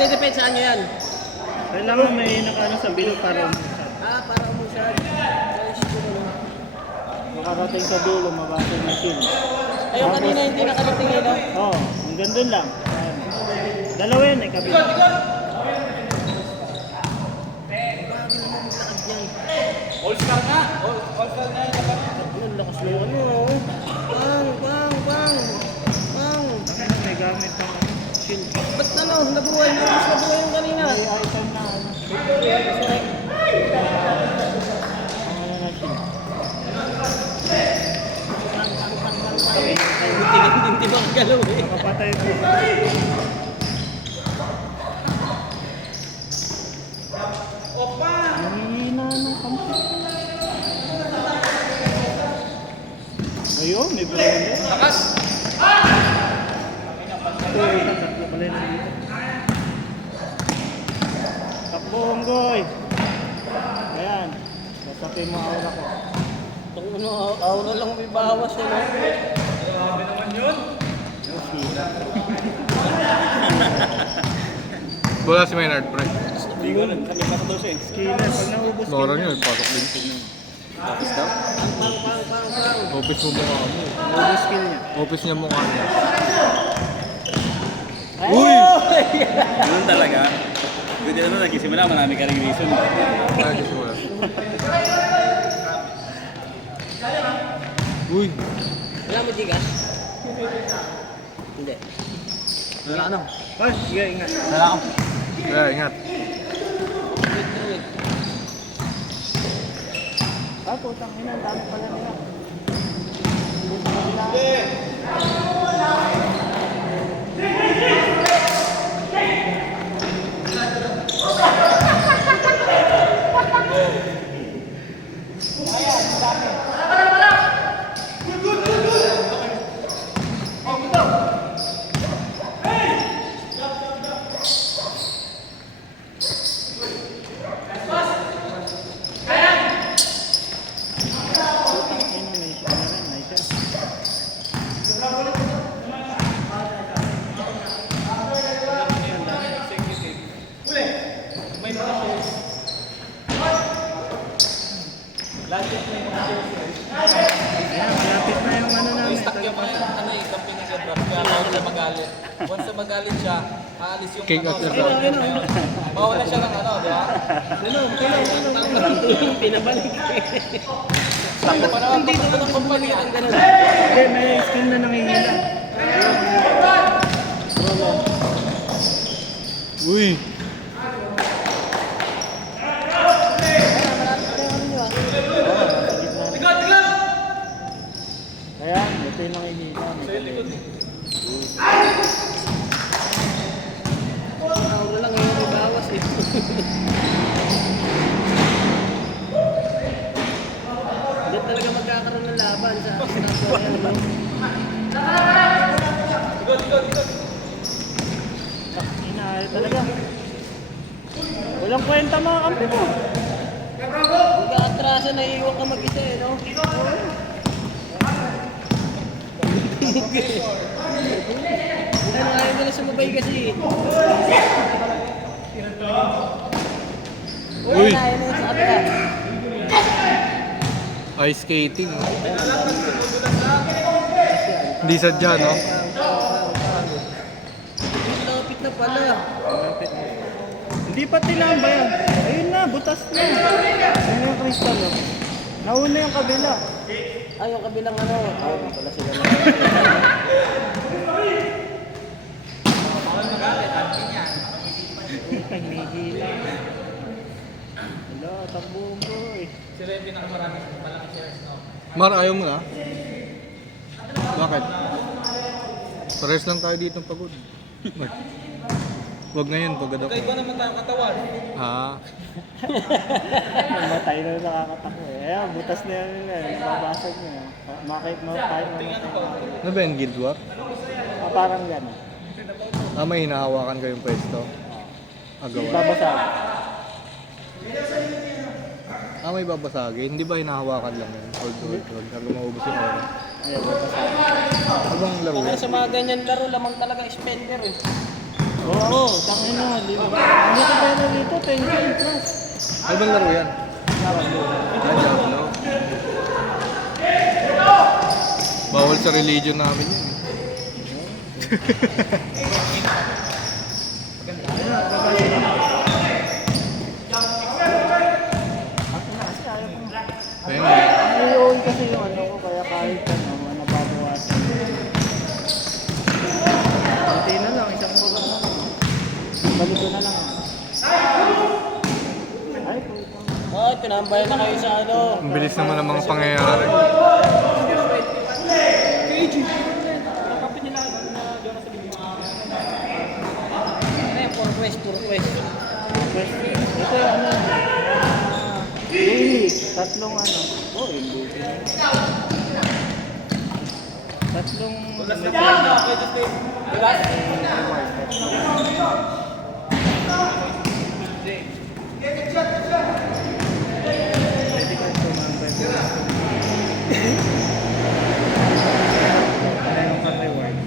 Dedepensahan nyo yan. Kailangan may nakano sa bilog para umusad. Para umusad. Ay, siguro. Makarating sa dulo, mabasa yung machine. Ayun, kanina hindi nakarating yun, no? Oo, hanggang dun lang. Ayan. Dalawa yan, ay kabila. All-star na! All-star na yun. Ang lakas ng ano, oh. Bang! May gamit ng shield. Ba't ano, nabuhay mo? Mas nabuhay yung kanina. May item na ano. Ang ano na shield. Hindi makagalaw eh. Nakapatay po. Nanghihina ng kampi. Ayun, may problema. Lakas! Ito, tatlo pala yun nandito. Takbo, Onggoy. Ayan. Sasapin mo aura ko. Itong ano, aura lang may bawas eh, no? Grabe naman yun. Wala si Maynard, pre. Hindi ko lang. Kami pasok daw siya eh. Skiller, pag naubos ka. Lora nyo, pasok din. Office daw? Pang. Office mo mukha mo. Naubos skill niya. Office niya mukha niya. Uy! Ganun talaga. Good na nagsisimula, marami ka rin reason. Ay, gusto mo lang. Uy! Wala mo, Gigas? Hindi. Wala ka na. Ay, sige, ingat. Wala ka. Kaya, ingat. Wait. Putang ina, ang dami pala nila. Ayan, malapit na yung ano namin. Stuck yung mga ano eh, camping ni Gedra. Kaya bawal siya magalit. Once na magalit siya, aalis yung King of the sa akin na yun. Bawala siya ng ano, di ba? Pinabalik. Sakto pa naman, dito ng kumpanya. Hindi, may skill na nangihila. Uy! Ayan, ito yung nangihila. Aura lang yung may bawas eh. Hindi talaga magkakaroon ng laban sa Inaayos talaga. Walang kwenta mga kampi mo. Magka-atrasan na iiwan ka mag-isa eh, no? Ano, ayaw mo na sumabay kasi eh. Uy! Ayaw na sa kapila. Ice skating. Hindi sadya, no? Lapit na pala. Hindi pa tinamba yan. Ayun na, butas na. Ayun yung crystal. Oh. Nauna yung kabila. Ay, yung kabilang ano. Ayaw pala sila na. Nangihila. Wala, takbo mo eh. Sila yung pinakamarami malaki shares, no? Mar, ayaw mo na? Bakit? Pares lang tayo dito pagod. Wag ngayon, pagod ako. Iba naman tayong katawan. Ha? Namatay na nakakatakbo eh. Ayan, butas na yan nila. Nababasag niya. Makit mo, kahit mo. Ano ba yung Guild War? Parang gano'n. Ah, may hinahawakan kayong pwesto. Agawan. Babasag. Ah, may babasagin. Hindi ba hinahawakan lang yun? Hold. Hanggang maubos yung oras. Ayan, babasag. Ano bang laro? Kaya sa mga ganyan laro, lamang talaga spender eh. Oo, tangin na. Ano ka pera dito? 10K plus. Ano bang laro yan? Diablo. Bawal sa religion namin yun. Ayun. Ngayon kasi yung ano ko, kaya kahit ano, nababawasan. Kunti na lang, isang buwan na lang. Balik ko na lang. Ay, putang. Oh, tinambayan na kayo sa ano. Ang bilis naman ng mga pangyayari. Puro quest, puro quest. Ito yung ano, daily, tatlong ano. Oh, hindi. Tatlong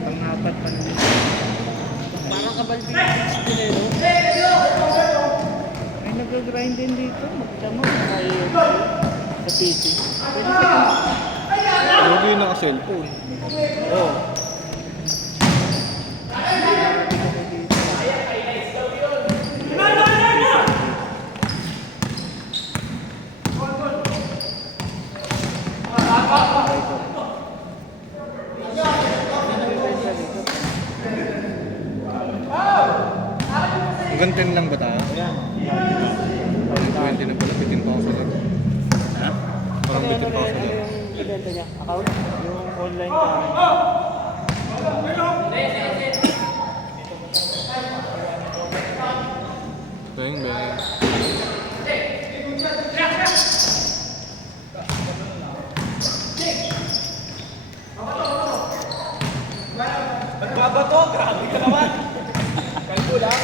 pang-apat pa naman. Parang kabalbing pinero. May nag-grind din dito. Magkama kayo sa PC. Pwede ka Lugi na ka-cellphone. Oo. Hanggang 10 lang ba tayo? Parang 20 na pala, bitin pa ako sa laro. Ha? Parang bitin pa ako sa laro. Yung ibenta niya? Account? Yung online ka? Bang, bang. Nagbabato, grabe ka naman. Kalbo lang.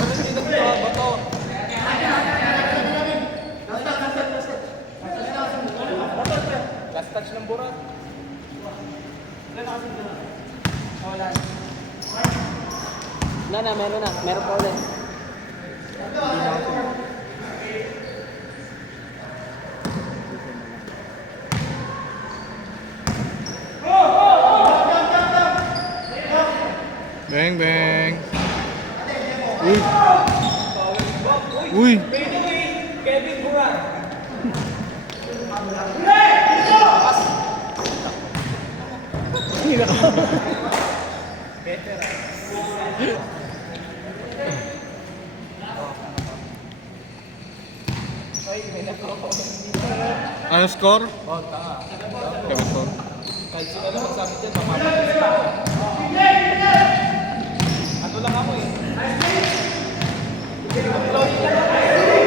Ano hindi nagbabato? Last touch ng burat. Meron na. Meron pa ulit. Bang, bang. Uy. Uy. Kevin Burat. Ano score? Oh, tanga. Kami score. Kahit sila lang magsabi dyan, mamamatay ka. Ano lang ako eh. Employee lang ako eh.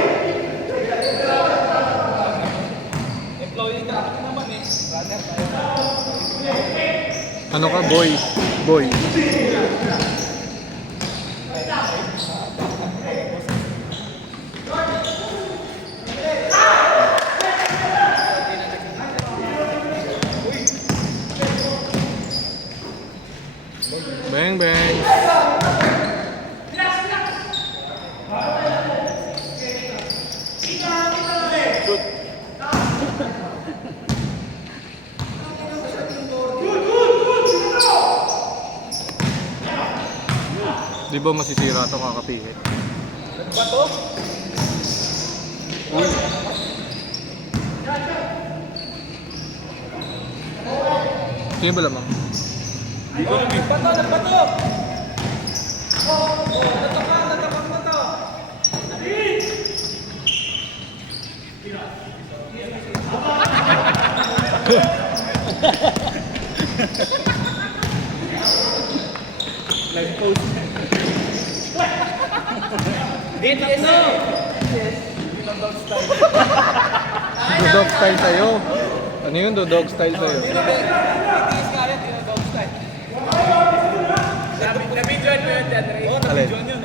Employee ka ako naman eh. Runner tayo. Ano ka, boy? Boy. Bang, bang. Di ba masisira ito kakapihit? Bato? Sino ba lamang? Bato, nagbato! Natapak na to! Nag-post. BTS no! Dodog style sa'yo. Ano yun? Dodog style sa'yo. BTS ka rin, dog style. Nabidyoan mo yun dyan, Ray? Oo, nabidyoan yun.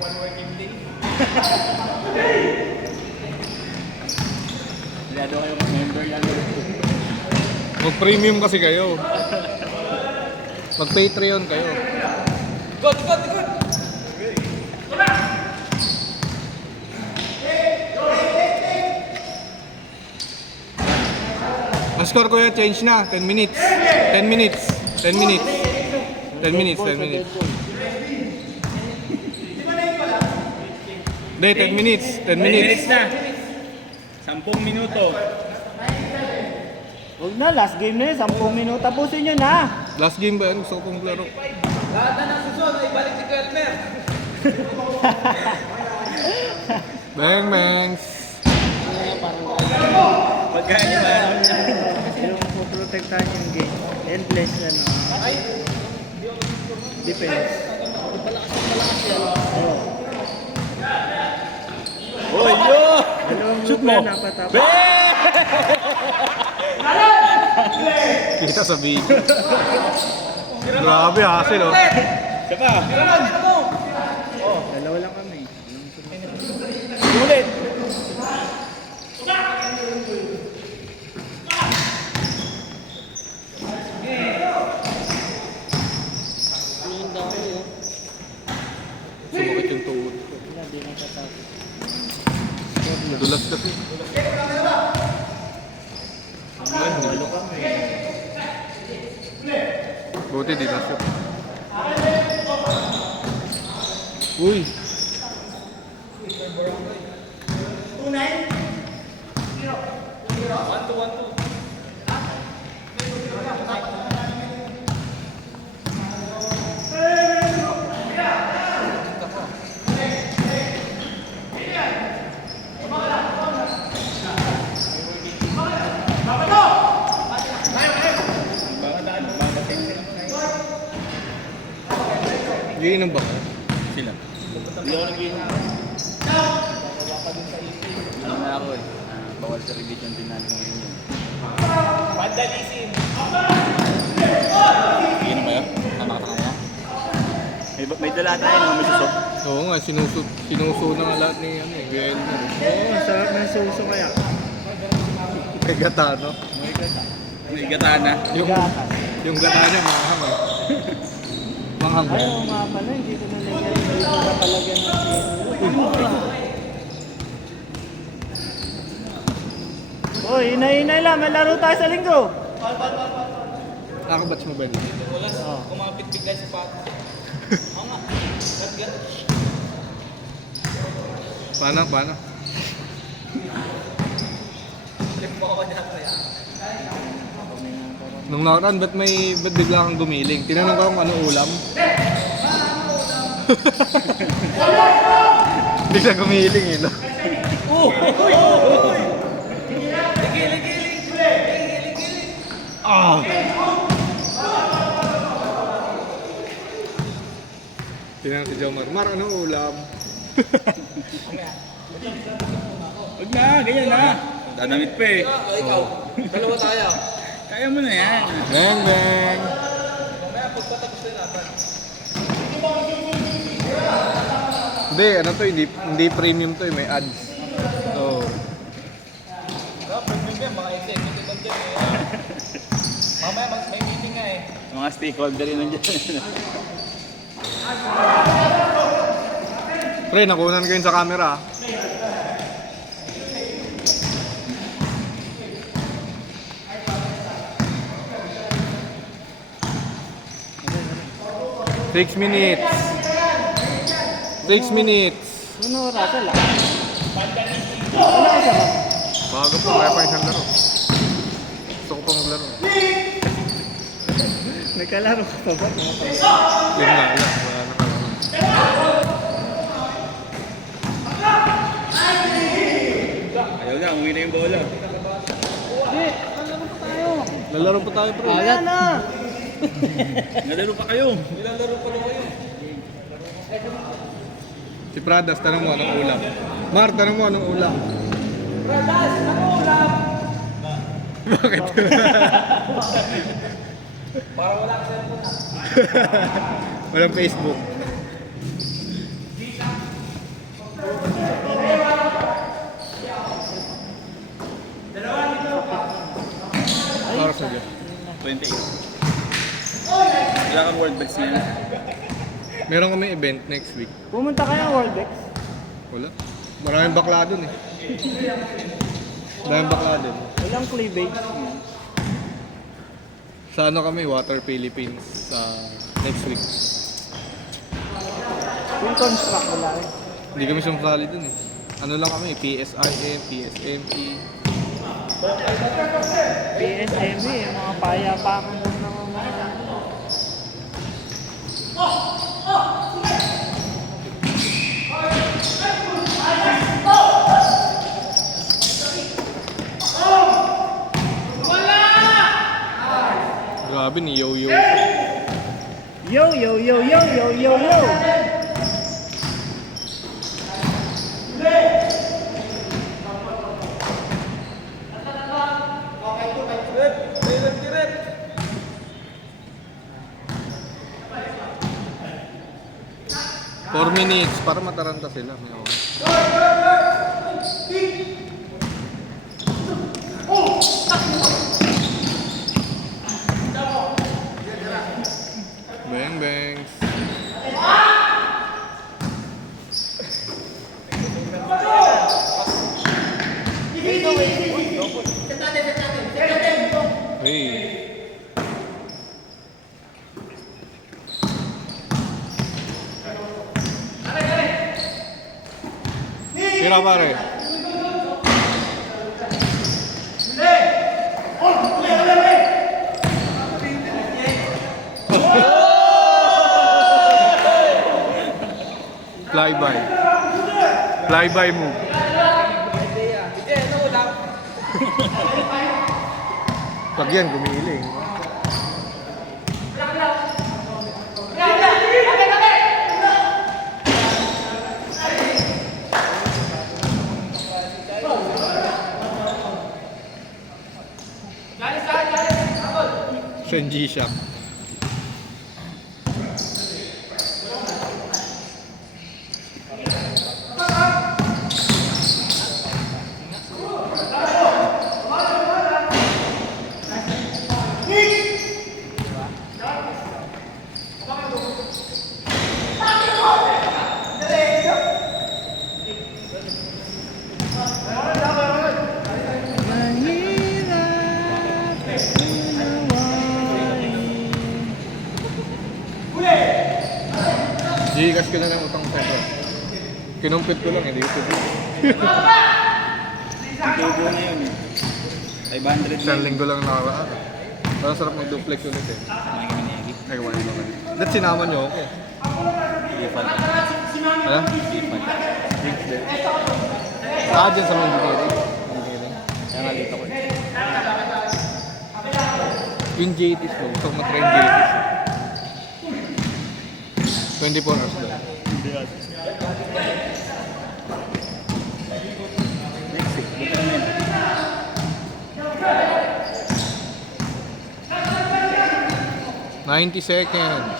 One working day. Masyado kayo member yan. Mag-premium kasi kayo. Mag-Patreon kayo. Good, good, good. Ang score ko yan, change na. 10 minutes. 10 minutes. 10 minutes. 10 minutes, 10 minutes. Hindi, 10 minutes. 10 minutes. na. 10 minuto. Huwag na, last game na yun. 10 minuto. Tapusin nyo na. Last game ba yan? Gusto ko pong laro. Lahat na ng susunod, ibalik si Kelmer. Bang, bangs. Magkano ba? Yung puprotektahan yung game. Endless ano. Defense. Oy, yo! Shoot mo! Kita sa video. Grabe, hassle, oh. Isa pa. Dalawa lang kami. Ulit! Sumakit yung tuhod ko. Nadulas kasi. Buti di na-shoot. Uy! Giinom ba? Sila. Hindi ako nag-inom. Inom na ako eh. Bawal sa religion din namin ngayon yun. Vandalism. Inom ba yun? Tama ka kaya? May dala tayo, no? May susok. Oo nga, sinuso na nga lahat ni ano eh, Gael na. Oo, sarap ng suso kaya. Kay gata, no? May gatana. Yung gata niya, manghang eh. Manghang ba? Ayaw nga pala, hindi ko na nagyari. Hindi ko na palagyan ng Uy, inay-inay lang. May laro tayo sa linggo. Nakabats mo ba yun? Wala sa kumapit bigla sa pato. Oo nga. Paano? Nung nakaraan, ba't bigla kang gumiling? Tinanong ko kung ano ulam. Bigla gumiling eh, no? Ah! Tinanong si Jomar, Mar, anong ulam? Huwag na, ganyan na. Dadamit pa eh. Ikaw, dalawa tayo. Kaya mo na yan. Bang, bang! Mamaya pagpatapos na natin. Hindi, ano to, hindi premium to eh, may ads. So, Premium yan, mga executive nandiyan eh. Mamaya may meeting nga eh. Mga stakeholder yun nandiyan. pre, nakunan ko yun sa camera. 6 minutes. 6 minutes. Ano Russell ah? Bago po, kaya pa isang laro. Gusto ko pa maglaro. May kalaro ka pa ba? Yun na, wala na kalaro. Ayaw na, umuwi na yung bola. Lalaro pa tayo, pre. Ayaw na! Nalaro pa kayo. Nilalaro pa lang kayo. Si Pradas, tanong mo anong ulam. Mar, tanong mo anong ulam. Pradas, ano ulam? Bakit? Para wala ka cellphone na. Walang Facebook. Para sa 28. Wala kang World Bex yan. Meron kami event next week. Pumunta kayo ng World X. Wala. Maraming bakla dun eh. Maraming bakla dun. Walang cleavage. Sa ano kami, Water Philippines sa next week. Yung construct wala rin. Hindi kami sumsali dun eh. Ano lang kami, PSIM, PSME. PSME, yung mga payapakan ng mga... Grabe ni Yo-Yo. Yo, yo, yo, yo, yo, yo, yo! Four minutes para mataranta sila. May oras. Bang bangs. Hey. Tira pare. Fly by. Fly by move. Pag yan, gumiling. Senji siya. Gcash ko na ng utang sa ito. Kinumpit ko lang, hindi ko tuloy. Tubo na yun eh. 500 Isang linggo lang nakaraan. Parang sarap mag-duplex ulit eh. Ay, wala naman. Ba't sinama niyo ako? Ano? Dyan sa mga engineering. Kaya nga dito ko. Yung JTs mo, gusto ko matry yung JTs. 24 hours lang. Next week. Buta na yun. 90 seconds.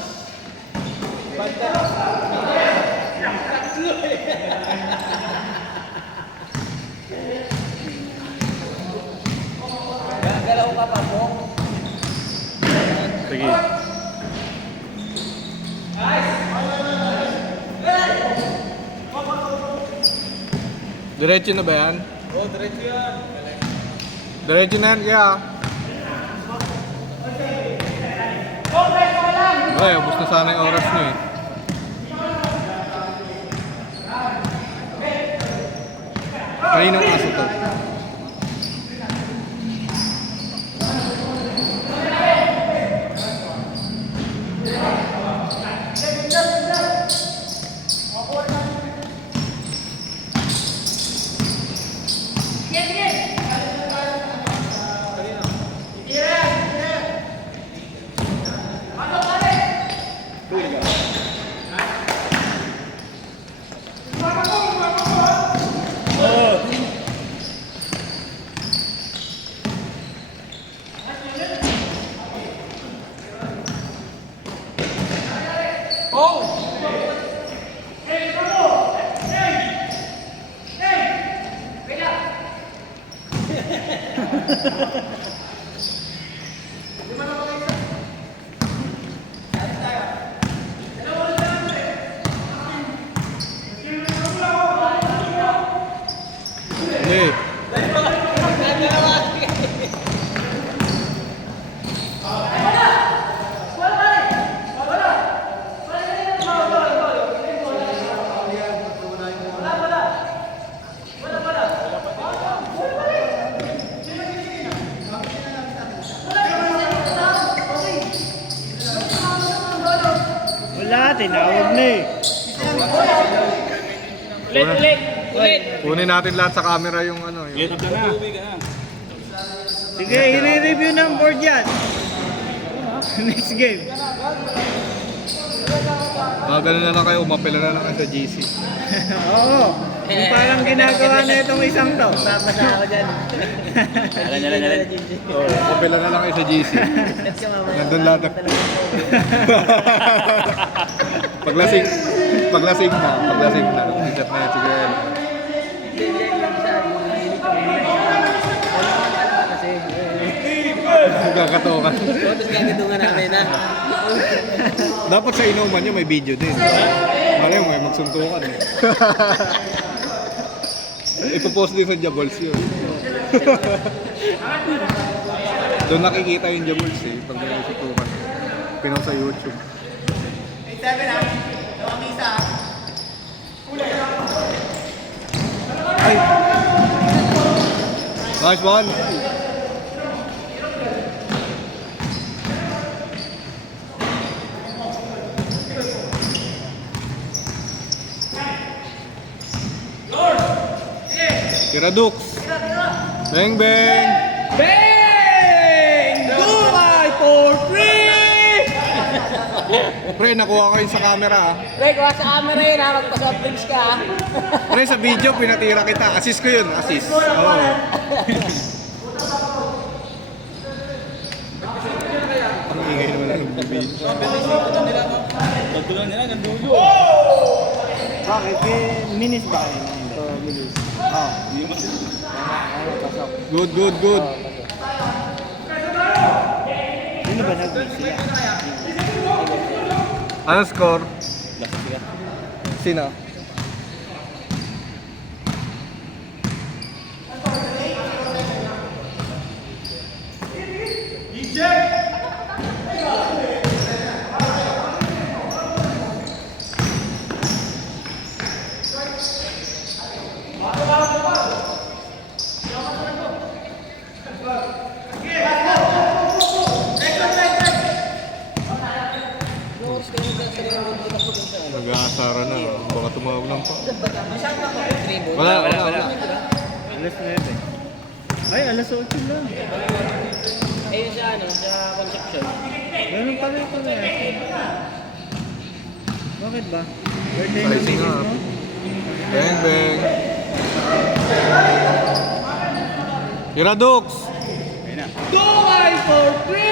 Gagalaw ka pa po. Sige. Diretso na ba yan? Oh, diretso yan. Diretso na yan kaya. Ay, ubos na sana yung oras nyo eh. Kaninong aso to? Wala, tinawag na eh. Ulit. Kunin natin lahat sa camera yung ano. Yung... Sige, i-review ng board yan. Next game. Gano'n na lang kayo, umapela na lang kayo sa GC. Oo. Yung parang ginagawa na itong isang to. Papasa ako dyan. Alan. Umapela na lang kayo sa GC. Let's go, mama. Nandun lahat. Paglasing na. Isip na yan, sige. Gagatokan. Tapos gagatungan namin na. Dapat sa inuman nyo may video din. Malay mo, may magsuntukan eh. Ipopost din sa Jabols yun. Doon nakikita yung Jabols eh, pag may suntukan. Pinaw sa YouTube. Ay! Nice one! Tira Dux! Bang bang! Bang! Dubai for free! Pre, nakuha ko yun sa camera ah. Pre, kuha sa camera yun ha. Magpa-soft drinks ka ha. Pre, sa video, pinatira kita. Assist ko yun, assist. Oo. Ang ingay naman ng video. Bakit? Minis ba kayo? Minis. Oh. Good. Sino ba nag-miss sila? Anong score? Sino? Nag-aasara na. Baka tumawag lang pa. Wala. Alas 9. Ay, alas 8 lang. Eh yun sa ano, sa conception. Ganun pala. Bakit ba? Birthday ng Pricing misis nga. mo? Bang bang! Tira Dux! Dubai for free!